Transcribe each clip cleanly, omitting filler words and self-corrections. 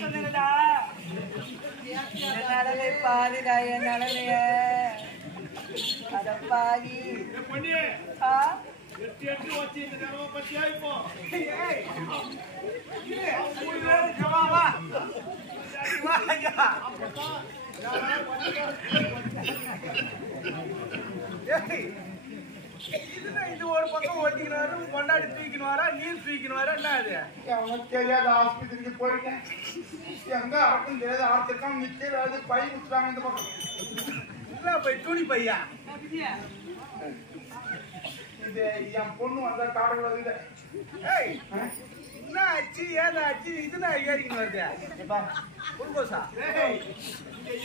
சொன்னீங்கடா நிலைமை பாதிடா என் நிலைமைய அத பாதி இது ஒரு பக்கம் ஓட்டிக்கினாரு கொண்டாடி தூக்கினுவாரா நீர் தூக்கினுவாரா என்ன அது அவனுக்கு தெரியாத ஆஸ்பத்திரிக்கு போயிட்டேன் எங்க ஆட்டும் தெரியாத ஆட்டுக்காம நிக்கிறாது பை விட்டுறாங்க இந்த பக்கம் இல்ல போய் துணி பையா இது என் பொண்ணு வந்தா காடுகிறது என்ன ஆச்சு ஏதா ஆச்சு இதுதான் ஏறிக்கணும் வருது குளுக்கோசா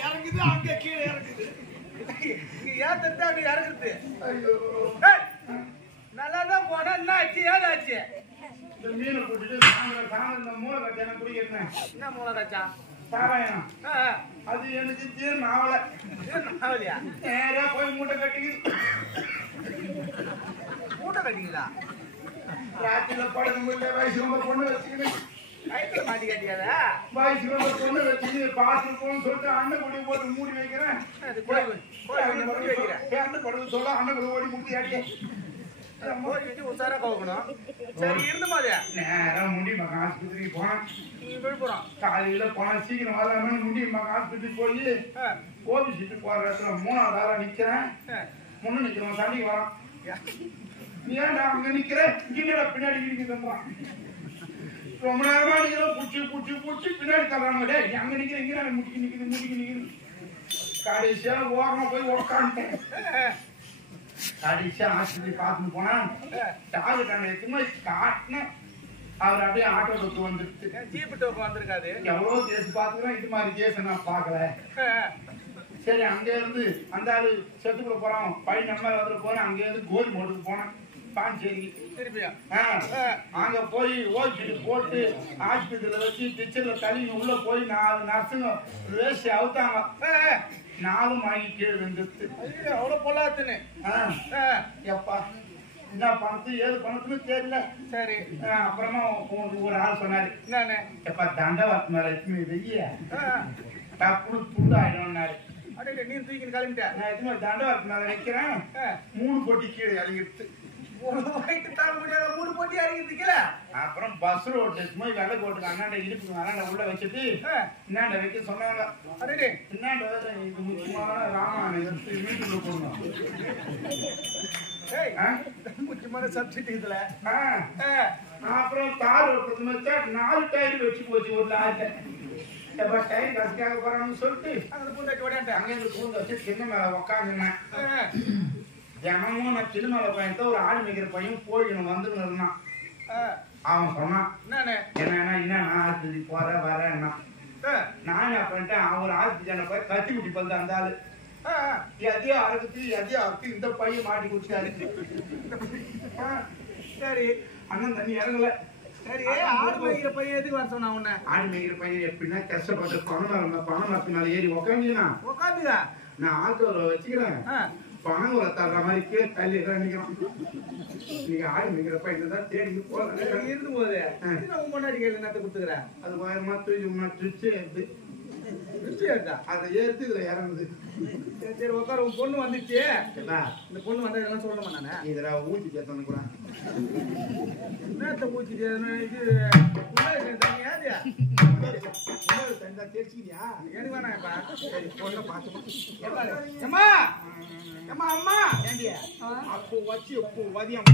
இறங்குது அங்க கீழே இறங்குது ஏன் தட்டு அங்க இறங்குது நல்லாதான் போனா என்ன ஆச்சு ஏதாச்சு இந்த மீனை போட்டுட்டு சாயந்தரம் மூளை கட்டியான குடிக்கிறேன் என்ன மூளை கச்சா சாராயணம் அது எனக்கு தீர்ந்து ஆவலையா நேரா போய் மூட்டை கட்டிக்குது மூட்டை கட்டிக்குதா ராத்திரில படுக்க முடியல வயசு ரொம்ப பொண்ணு வச்சுக்கிட்டு கைத்துல மாட்டி கட்டியாதா வயசு ரொம்ப பொண்ணு வச்சுக்கிட்டு பாத்ரூம் போகணும்னு சொல்லிட்டு அண்ணன் கொடி போட்டு மூடி வைக்கிறேன் மூடி வைக்கிறேன் அண்ணன் படுக்க சொல்ல அண்ணன் கொடி ஓடி முட்டி அடியே மூடி வச்சு உசாரா கவக்கணும் சரி இருந்த மாதிரி நேரம் முடி மகன் ஆஸ்பத்திரிக்கு போனேன் நீங்க விழுப்புறம் காலையில போனா சீக்கிரம் வரலாமே முடி மகன் ஆஸ்பத்திரிக்கு போய் ஓபி சீட்டு போற இடத்துல 3வது ஆளா நிக்கிறேன் முன்ன நிக்கிறவன் தண்ணிக்கு வரான் நீ ஏன்டா அங்க நிக்கிற இங்க பின்னாடி நிற்கிறான் ரொம்ப நேரமா நிக்கிறோம் புடிச்சு பின்னாடி தர்றாங்க டே நீ அங்க நிக்கிற இங்க முடிக்கு நிக்குது கடைசியா ஓரமா போய் உட்காந்துட்டேன் கடைசியா ஆஸ்பத்திரி பார்த்துட்டு போனா டாக்டர் கண்ணை எத்துமே காட்டினேன் அவர் அப்படியே ஆட்டோ தொட்டு வந்துருச்சு ஜீப்பு டோக்கு வந்திருக்காது எவ்வளவு கேஸ் பாத்துக்கிறேன் இது மாதிரி கேஸ் நான் பாக்கல சரி அங்க இருந்து அந்த ஆளு செத்துக்குள்ள போறான் பையன் நம்ம வந்துட்டு போனேன் அங்க இருந்து கோழி மோட்டுக்கு போனேன் பாஞ்சேரி திருப்பியா அங்க போய் ஓசிட்டு போட்டு ஆஸ்பத்திரியில வச்சு டிச்சர்ல தள்ளி உள்ள போய் 4 நர்ஸுங்க வேஸ்ட் அவுத்தாங்க 4 வாங்கி கீழே வந்துருச்சு அவ்வளவு பொல்லாத்துன்னு எப்பா என்ன பணத்து ஏது பணத்துன்னு தெரியல சரி அப்புறமா ஒரு ஆள் சொன்னாரு நானே எப்பா தண்டவாத்து மேல எத்தனை வெய்ய டப்புனு துண்டு ஆயிடும்னாரு அடே நீ தூக்கி கிளம்பிட்ட நான் எத்தனை தண்டவாத்து மேல வைக்கிறேன் 3 பொட்டி கீழே இறங்கிடுச்சு அப்புறம் பஸ் ரோடு போய் வெள்ளை போட்டுக்கு அண்ணாண்ட இடுப்புக்கு அண்ணாண்ட உள்ள வச்சுட்டு இன்னாண்ட வைக்க சொன்னாங்க இன்னாண்ட இது முக்கியமான ராமாயணம் எடுத்து வீட்டுக்குள்ள போடணும் முக்கியமான சப்ஜெக்ட் இதுல அப்புறம் தார் ஓட்டுறது வச்சா 4 டயர் வச்சு போச்சு ஒரு லாரில டயர் கசிக்காக போறான்னு சொல்லிட்டு அங்க இருந்து பூந்து வச்சு சின்ன மேல உக்காந்துனேன் தினமும் நான் சினிமால பையன் ஒரு ஆடு மேய்க்கிற பையன் போயிடணும் வந்துன்னு இருந்தான் அவன் சொன்னான் என்னன்னா ஆஸ்பத்திரி போற வரேன்னா நான் என்ன பண்ணிட்டேன் அவன் ஆஸ்பத்திரி போய் கத்தி குட்டி பந்து அந்த ஆளு எதையோ அறுத்து இந்த பையன் மாட்டி குடிச்சாரு சரி அண்ணன் தண்ணி இறங்கல சரி ஆடு மேய்க்கிற பையன் எதுக்கு வர சொன்னா உன்ன ஆடு மேய்க்கிற பையன் எப்படின்னா கஷ்டப்பட்டு பணம் மரத்தினால ஏறி உக்காந்துனா நான் ஆட்டோல வச்சுக்கிறேன் பணம் ஒரு தர்ற மாதிரி தள்ளி நினைக்கிறோம் நீங்க ஆடு நிக்கிறப்ப இதுதான் தேடி போறேன் இருந்து போது முன்னாடி கேள்வி நேரத்தை கொடுத்துக்கிறேன் அது பயமா தூக்கி அதை ஏற்று இதுல இறங்குது சரி உட்கார உன் பொண்ணு வந்துச்சு இந்த பொண்ணு வந்தா இதெல்லாம் சொல்லணுமா நானே இதுல ஊத்தி சேர்த்தனுக்குறேன் நேரத்தை ஊத்தி இது தேய்ச்சிக்கிறியா எனக்கு வேணாம்ப்பா சரி பொண்ணை பார்த்து அம்மா அம்மா அம்மா ஏண்டியா அப்போ வச்சு மதியம்